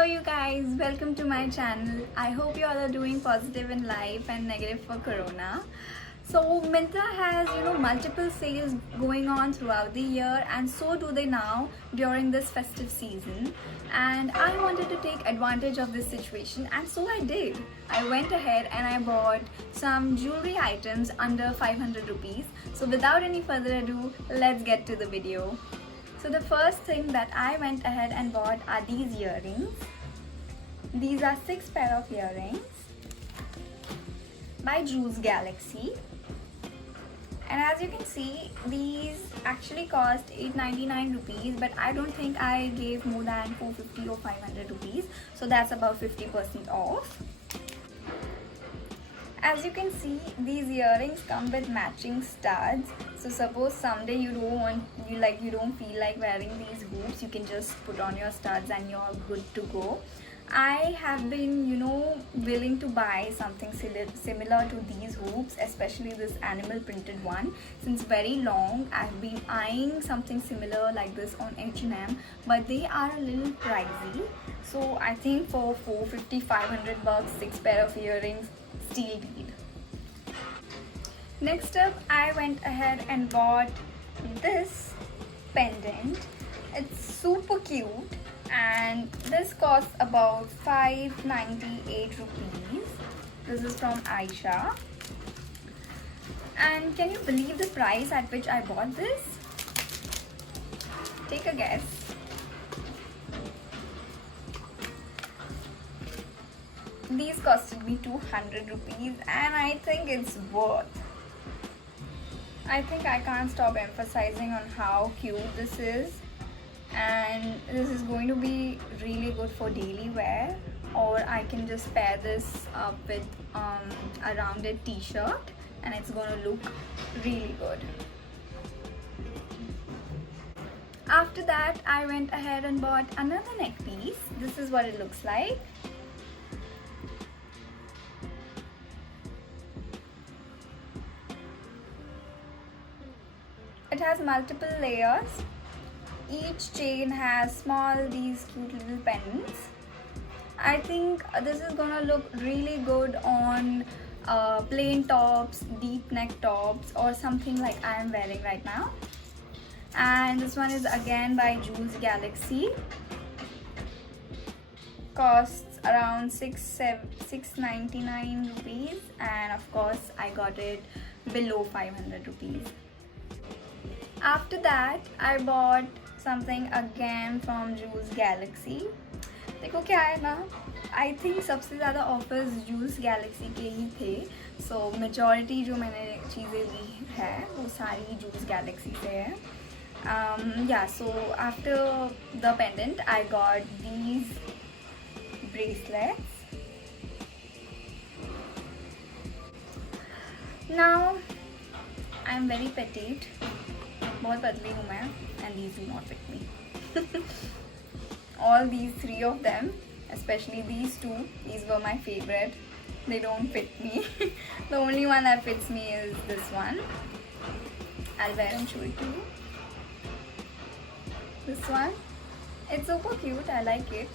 Hello you guys, welcome to my channel. I hope you all are doing positive in life and negative for corona. So Myntra has multiple sales going on throughout the year, and so do they now during this festive season, and I wanted to take advantage of this situation, and so I did. I went ahead and I bought some jewelry items under 500 rupees. So without any further ado, let's get to the video. So the first thing that I went ahead and bought are these earrings. These are 6 pair of earrings by Jewels Galaxy. And as you can see, these actually cost 899 rupees, but I don't think I gave more than 450 or 500 rupees. So that's about 50% off. As you can see, these earrings come with matching studs. So suppose someday you don't feel like wearing these hoops, you can just put on your studs and you're good to go. I have been, willing to buy something similar to these hoops, especially this animal printed one. Since very long, I've been eyeing something similar like this on H&M, but they are a little pricey. So I think for 450-500 bucks, 6 pair of earrings, steal deal. Next up, I went ahead and bought this pendant. It's super cute, and this costs about 598 rupees. This is from Aisha. And can you believe the price at which I bought this? Take a guess. These costed me 200 rupees, and I think it's worth. I think I can't stop emphasizing on how cute this is, and this is going to be really good for daily wear, or I can just pair this up with a rounded t-shirt and it's going to look really good. After that, I went ahead and bought another neck piece. This is what it looks like. It has multiple layers. Each chain has these cute little pendants. I think this is gonna look really good on plain tops, deep neck tops, or something like I am wearing right now. And this one is again by Jewels Galaxy. Costs around 699 rupees, and of course I got it below 500 rupees. After that, I bought something again from Jewels Galaxy. देखो क्या है ना, I think सबसे ज़्यादा offers Jewels Galaxy के ही थे. So majority जो मैंने चीज़ें ली है वो सारी Jewels Galaxy से है. Yeah, so after the pendant, I got these bracelets. Now, I'm very petite. बहुत पतली हूँ मैं, and these do not fit me. All these 3 of them, especially these 2, these were my favorite. They don't fit me. The only one that fits me is this one. I'll wear and show it to you. This one. It's super cute. I like it.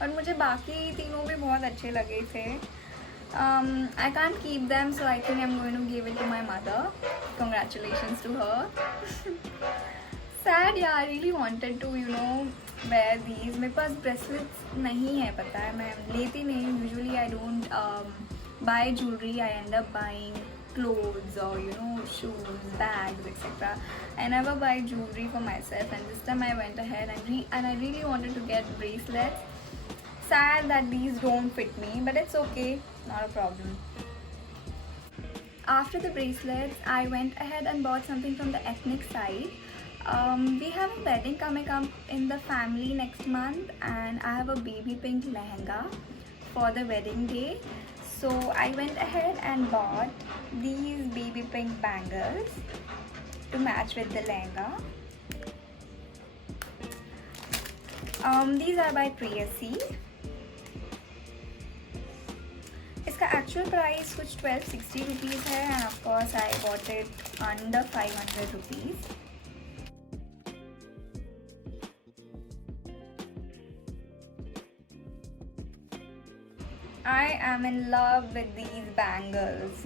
और मुझे बाकी तीनों भी बहुत अच्छे लगे थे. I can't keep them, so I think I'm going to give it to my mother. Congratulations to her. Sad, yeah, I really wanted to, wear these. मेरे पास bracelets नहीं है, पता है, मैं लेती नहीं. Usually I don't buy jewelry. I end up buying clothes or shoes, bags, etc. I never buy jewelry for myself, and this time I went ahead and I really wanted to get bracelets. Sad that these don't fit me, but it's okay, not a problem. After the bracelets, I went ahead and bought something from the ethnic side. We have a wedding coming up in the family next month, and I have a baby pink lehenga for the wedding day. So I went ahead and bought these baby pink bangles to match with the lehenga. These are by Priyasi. इसका actual price कुछ 1260 rupees है, and of course I bought it under 500 rupees. I am in love with these bangles.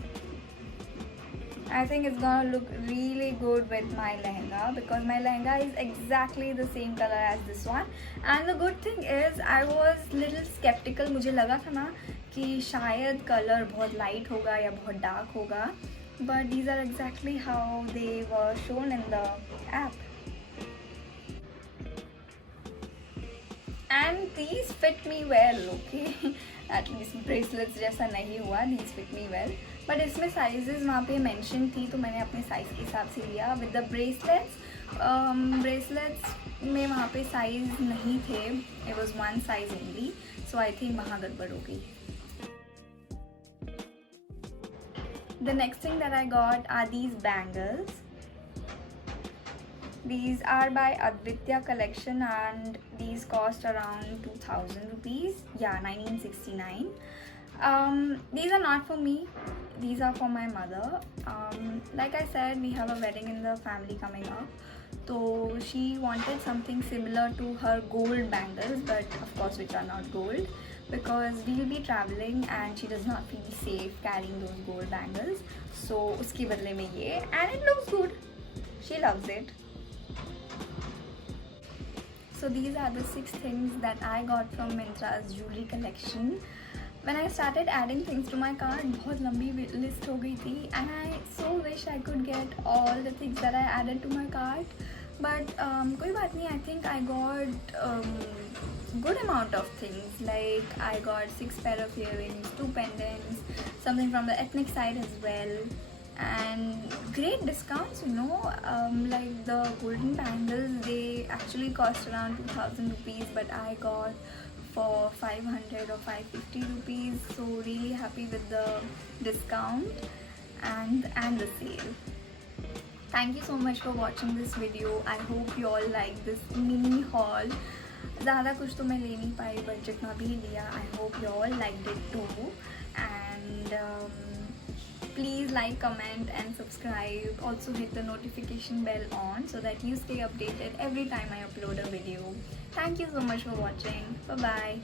I think it's gonna look really good with my lehenga because my lehenga is exactly the same color as this one. And the good thing is I was little skeptical. मुझे लगा था ना कि शायद colour बहुत light होगा या बहुत डार्क होगा. But these are exactly how they were shown in the app. And these fit me well, okay. At least bracelets जैसा नहीं हुआ. These fit me well. But इसमें sizes वहाँ पे mention थी तो मैंने अपने size के हिसाब से लिया. With the bracelets में वहाँ पे size नहीं थे. It was one size only. So I think वहाँ गड़बड़ हो गई. The next thing that I got are these bangles. These are by Advitya Collection and these cost around 2000 rupees. Yeah, 1969. These are not for me. These are for my mother. Like I said, we have a wedding in the family coming up. So she wanted something similar to her gold bangles, but of course which are not gold because we'll be traveling and she does not feel safe carrying those gold bangles. So uski badle mein ye, and it looks good. She loves it. So these are the 6 things that I got from Myntra's jewelry collection. When I started adding things to my cart, बहुत लंबी list हो गई थी, and I so wish I could get all the things that I added to my cart. But कोई बात नहीं. I think I got good amount of things. Like I got 6 pair of earrings, 2 pendants, something from the ethnic side as well. And great discounts, like the golden bangles, they actually cost around 2000 rupees, but I got for 500 or 550 rupees. So really happy with the discount and the sale. Thank you so much for watching this video. I hope you all like this mini haul. ज़्यादा कुछ तो मैं ले नहीं पाई, but जितना भी लिया, I hope you all liked it too. And please like, comment and subscribe. Also hit the notification bell on so that you stay updated every time I upload a video. Thank you so much for watching. Bye bye.